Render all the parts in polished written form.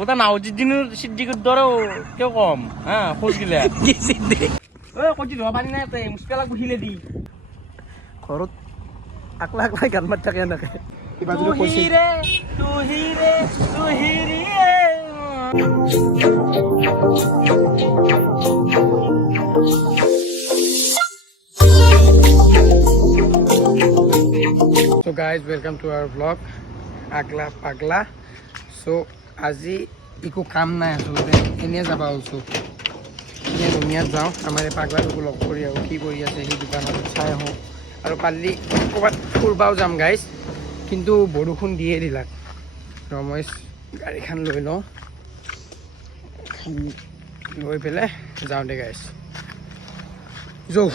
ওটা নাওজিদ্দিনের সিদ্দিকের ধরেও কেউ কম হ্যাঁ খোঁজ গিলা ওই কচি ধোয়া পানি নাই তাই মুস্কেলা গুহিলে দি ঘৰত আকলা আকলা গান মাত থাকে এনেকে তু হি রে তু হি রে তু হি রে So guys, welcome to our vlog Agla Pagla. So আজি একো কাম নাই আচলতে এনেই যাবা ওচৰত এনেই ৰঙিয়াত যাওঁ আমাৰ এই পাগলাটোকো লগ কৰি আহোঁ কি কৰি আছে সেই দোকানত চাই আহোঁ আৰু কালি ক'ৰবাত ফুৰবাও যাম গাইজ কিন্তু বৰষুণ দিয়ে দিলাক মই গাড়ীখন লৈ লওঁ লৈ পেলাই যাওঁ দে গাইজ যাওঁ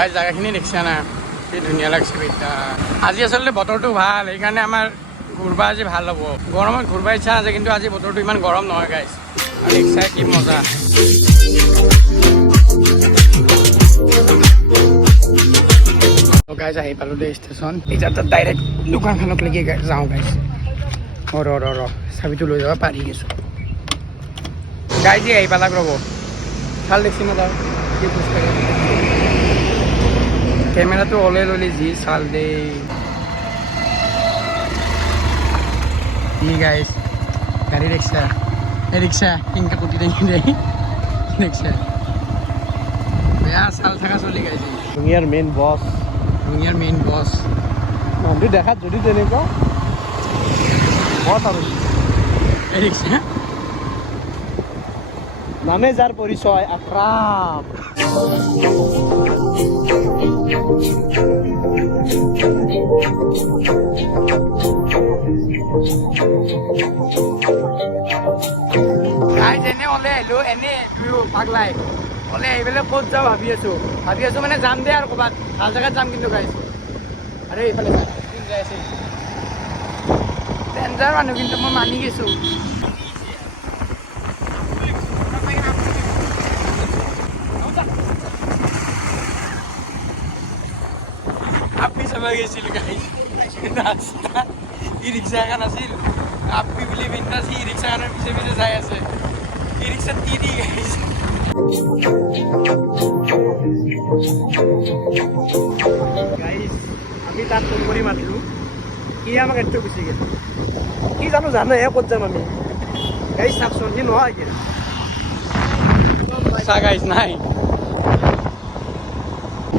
গাইজ জাগাখিনি দেখিছা না কি ধুনীয়া লাগছে বেটা আজি আচলতে বতৰটো ভাল সেইকাৰণে আমাৰ ঘূৰবা আজি ভাল হ'ব গৰমত ঘূৰবা ইচ্ছা আছে কিন্তু আজি বতৰটো ইমান গৰম নহয় গাইজ আৰু দেখিছা কি মজা গাইজ আহি পালোঁ দেই ষ্টেচন এতিয়া তাত ডাইৰেক্ট দোকানখনক লৈকে যাওঁ গাইজ ৰ চাবিটো লৈ যাব পাৰি গৈছোঁ গাইজ আহি পালাক ৰ'ব ভাল দেখছি মই তাৰ কি খোজকাঢ়ি কেমেৰাটো ওলাই ল'লি যি চাল দেই কি গাইজ গাড়ী ৰিক্সা এই ৰিক্সা কেনেকৈ কুটি দাঙি দেই ৰিক্সা বেয়া চাল থকা চলি গাইছে ৰঙিয়াৰ মেন বস ৰঙিয়াৰ মেইন বছ মানুষ দেখাত যদি তেনেকুৱা বস আৰু এই ৰিক্সা নামে যার পরিচয় আকরাম গাইজ এনে ওলাই আহিলোঁ এনে দুয়ো পাগলাই ওলাই আহি পেলাই ক'ত যাওঁ ভাবি আছোঁ মানে যাম দে আৰু ক'ৰবাত ভাল জেগাত যাম কিন্তু গাইজ আৰে এইফালে কোন যাই আছে ডেঞ্জাৰ মানুহ কিন্তু মই মানি গৈছোঁ আপি চাব গৈছিলোঁ গাইজ ৰাস্তা ই ৰিক্সা এখন আছিল আপি বুলি বিন্দাছ ই ৰিক্সাখনৰ পিছে পিছে যাই আছে ই ৰিক্সা তিৰি গাইজ গাইজ আমি তাক ফোন কৰি মাতিলোঁ সি আমাক এটো গুচি গ'ল কি জানো ক'ত যাম আমি গাইজ চাওকচোন সি নহয় এতিয়া চা গাইজ নাই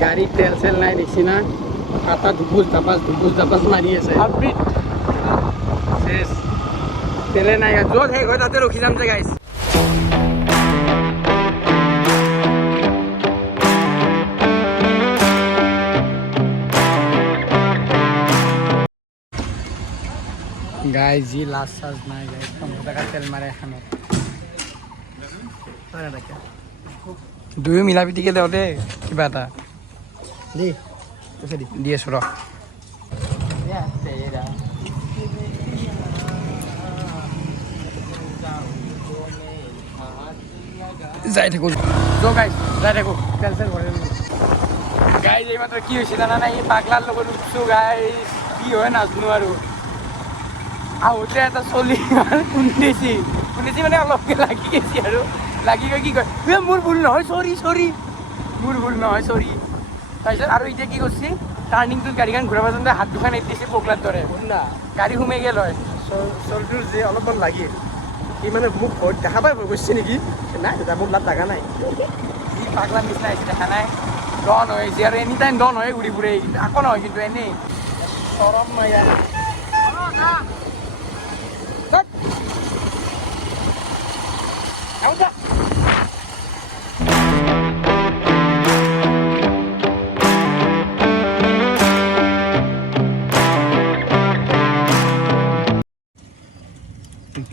গাড়ীত তেল চেল নাই দেখছি না কাটা ধুপুচ ধাপাচ মাৰি আছে আপডেট চেছ তেলে নাই য'ত শেষ হয় তাতে ৰখি যাম যে গাইজ গাইজ যি লাজ চাজ নাই গাইজ 15 টকা তেল মাৰে এখনত দুয়ো মিলা পিটিকে দেওঁ দেই কিবা এটা দেই পইচা দি দি আছোঁ ৰ যাই থাকোঁ গাইজ যাই থাকোঁ তেল চেল ভৰাই গাইজ এইমাত্ৰ কি হৈছে জানা নাই এই পাগলাৰ লগত উঠছোঁ গাইজ কি হয় নাজানো আৰু আহোঁতে এটা চলি খুন্দিছি মানে অলপকৈ লাগি গৈছে আৰু লাগি গৈ কি কয় মোৰ ভুল নহয় চৰি মোৰ ভুল নহয় চৰি তাৰপিছত আৰু এতিয়া কি কৰিছে টাৰ্ণিংটোত গাড়ীখন ঘূৰাব যাওঁতে হাত দুখন এৰি দিছে পকলাৰ দৰে না গাড়ী সোমাই গ'ল হয় চলটোৰ যে অলপমান লাগিল সি মানে মোক দেখা পাই ভয় কৰিছে নেকি নাই দাদা মোৰ লাভ লগা নাই যি পাগলা নিচিনা আহিছে দেখা নাই ডন হৈ আহিছে আৰু এনি টাইম ডন হৈ ঘূৰি ফুৰে আকৌ নহয় কিন্তু এনেই চৰম নাই ইয়াৰ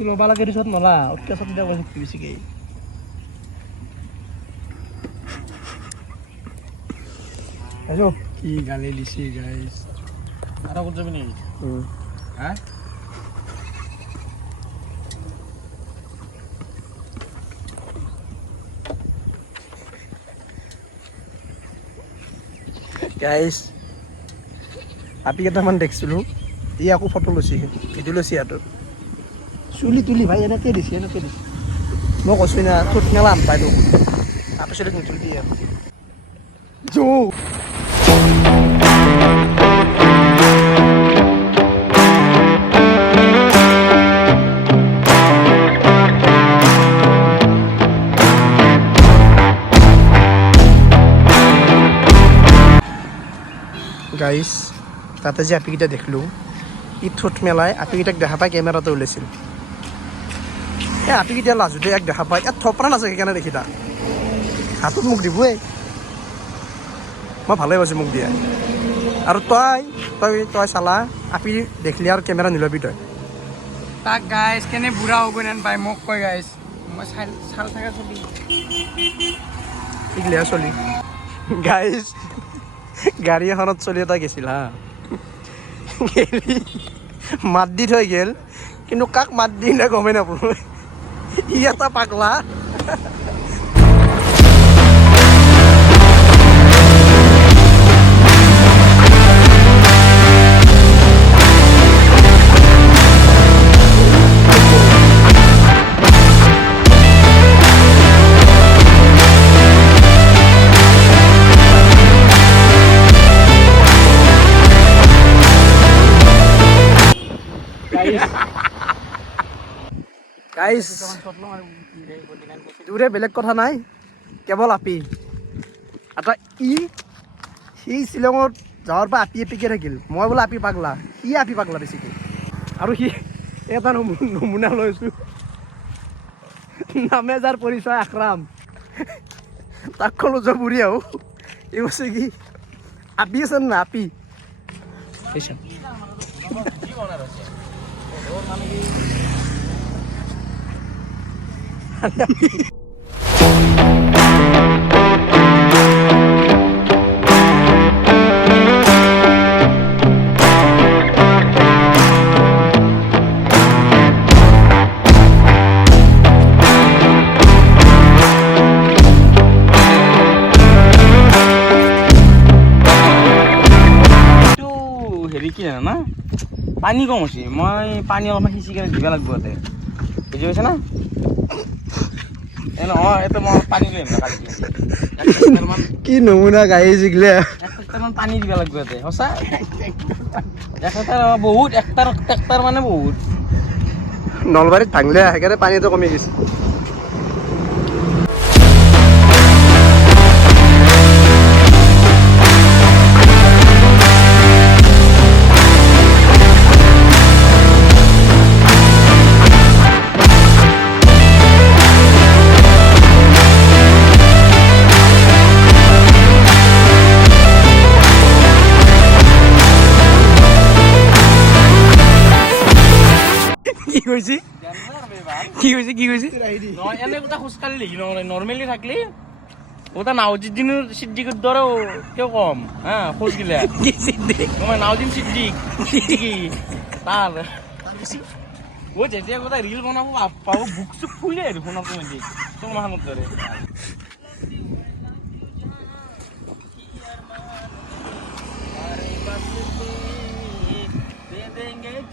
ল'ব লাগে পিছত নলা অত্যাচাৰ দিয়া কৈছে বেছিকৈ কি গালি দিছে গাইজ আৰু ক'ত যাবি নেকি হা গাইজ আপি কেইটামান দেখিছিলোঁ ই আকৌ ফটো লৈছে ভিডিঅ' লৈছে সিহঁতৰ চুলি তুলি ভাই এনেকৈ দিছে মই কৈছোঁ না তোৰ মেলা আন পাই তোক তাৰপিছত নুতুলি দিয়ে জো গাইজ তাতে যে আপিকেইটা দেখিলোঁ ই ঠোঁট মেলাই আপিকেইটাক দেখা পাই কেমেৰাটো ওলাইছিল এই আপিকেইটা লাজতে এক দেখা পাই ইয়াত থপৰা নাচাগে সেইকাৰণে দেখি তাক হাতত মোক দিবই মই ভালেই পাইছোঁ মোক দিয়া আৰু তই চালা আপি দেখিলি আৰু কেমেৰা নিলবি তই তাক গাইজ কেনে বুঢ়া হ'ব নেন পাই মোক কয় গাইজ মই চাল থাকা ছবি শিকলিয়া চলি গাইজ গাড়ী এখনত চলি এটা গেছিল হা মাত দি থৈ গেল কিন্তু কাক মাত দি না গমেই নাপালোঁ ই এটা পাগলা গাইজ দূৰে বেলেগ কথা নাই কেৱল আপি এটা সি শ্বিলঙত যাৱাৰ পৰা আপি এপিকে থাকিল মই বোলে আপি পাগলা সি আপি পাগলা বেছিকৈ আৰু সি এটা নমুনা লৈছোঁ নামে যাৰ পৰিচয় আক্ৰাম তাক ক'লো যে বুঢ়ী আহোঁ এই কৈছে কি আপি আছে না আপি হেৰি কি জানা না পানী কম হৈছে মই পানী অলপমান সিঁচিকে দিব লাগিব ইয়াতে বুজি পাইছা না এইটো মই পানী লৈ আহিম কি নমুনা গাড়ী জিগলে 1 লিটাৰমান পানী দিব লাগিব ইয়াতে সঁচা 1 লিটাৰ বহুত 1 লিটাৰ মানে বহুত নলবাৰীত ভাঙিলে সেইকাৰণে পানীটো কমি গৈছে কি কৈছে এনে কথা খোজকাঢ়ি লিখি নৰ্মেলি থাকলি ওটা নাওজিদ্দিন সিদ্দিকের দরেও কেউ কম হ্যাঁ খোঁজ গিলা তোমার নাওজিন সিদ্দিকি তার ও যেতিয়া কোথায় রিল বানাবো পাবো বুক চুক খুলে দেখুন অটোমেটিক তোমার হামত ধরে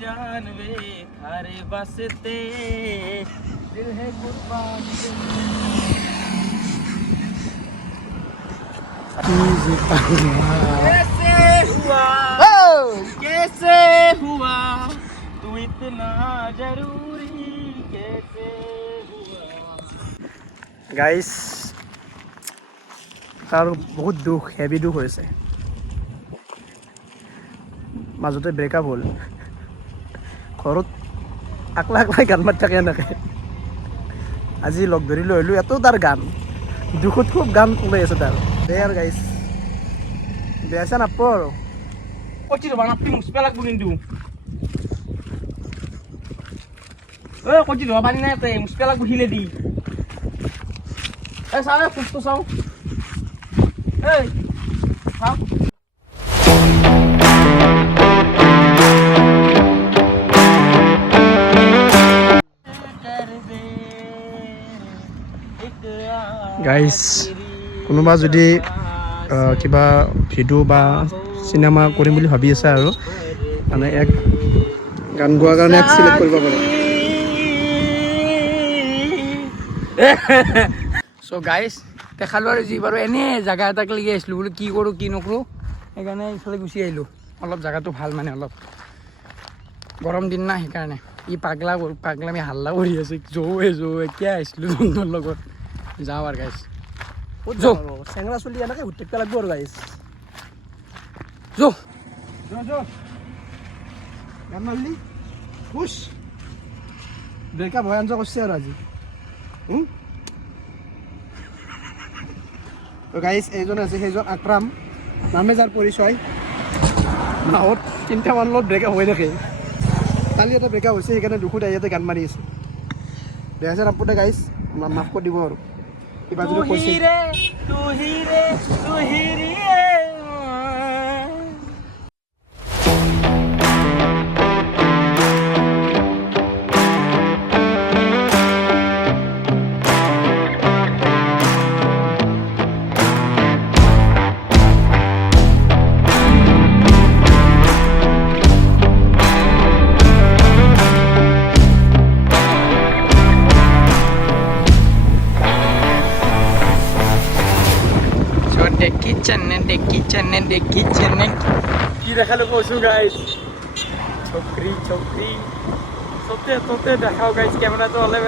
जानवे थारे वास्ते दिल है कुर्बान कैसे हुआ तू इतना जरूरी कैसे हुआ গাইজ তাৰ বহুত দুখ হেভি দুখ হৈছে মাজতে ব্ৰেকআপ হ'ল ঘৰত আকলা গান মাত থাকে এনেকৈ আজি লগ ধৰি লৈ আহিলোঁ এতো তাৰ গান দুখত খুব গান ওলাই আছে তাৰ দে আৰু গাইজ বেয়া চেয়া নাপাব আৰু কচি ৰবা নাপি মুচপা লাগব কিন্তু কচি ৰবা পানী নাই তাতে মুচপা লাগব হিলে দি চাও খুচটো চাও চাও গাইজ কোনোবা যদি কিবা ভিডিঅ' বা চিনেমা কৰিম বুলি ভাবি আছে আৰু মানে এক গান গোৱাৰ কাৰণে এক চিলেক্ট কৰিব পাৰে। চ' গাইজ দেখালোঁ আৰু যি বাৰু এনেই জেগা এটাক লাগি আহিছিলোঁ বোলো কি কৰোঁ কি নকৰোঁ সেইকাৰণে এইফালে গুচি আহিলোঁ। অলপ জেগাটো ভাল মানে অলপ গৰম দিন না সেইকাৰণে ই পাগলামি হাল্লা কৰি আছে জৌৱে কিয় আহিছিলোঁ জন্তুৰ লগত যাওঁ আৰু গাইজ চেঙৰা চলি এনেকৈ ঘূৰি থাকিব লাগিব আৰু গাইছ যৌ গান মাৰিলি খুচ ব্ৰেকআপ হৈ আঞ্জা কৰিছে আৰু আজি গাইছ এইজন আছে সেইজন আকৰাম নামে যাৰ পৰিচয় মাহত 3টামান লগত ব্ৰেকআপ হৈ থাকে কালি এটা ব্ৰেকআপ হৈছে সেইকাৰণে দুখত আহি ইয়াতে গান মাৰি আছে দেখাইছে নাপতে গাইছ মাফ কৰি দিব আৰু কিবা যদি কৈছে the kitchen কি দেখালো কৈছো গাইজ ছকৰি ছতে দেখাও গাইজ কেমেৰাটো হ'লে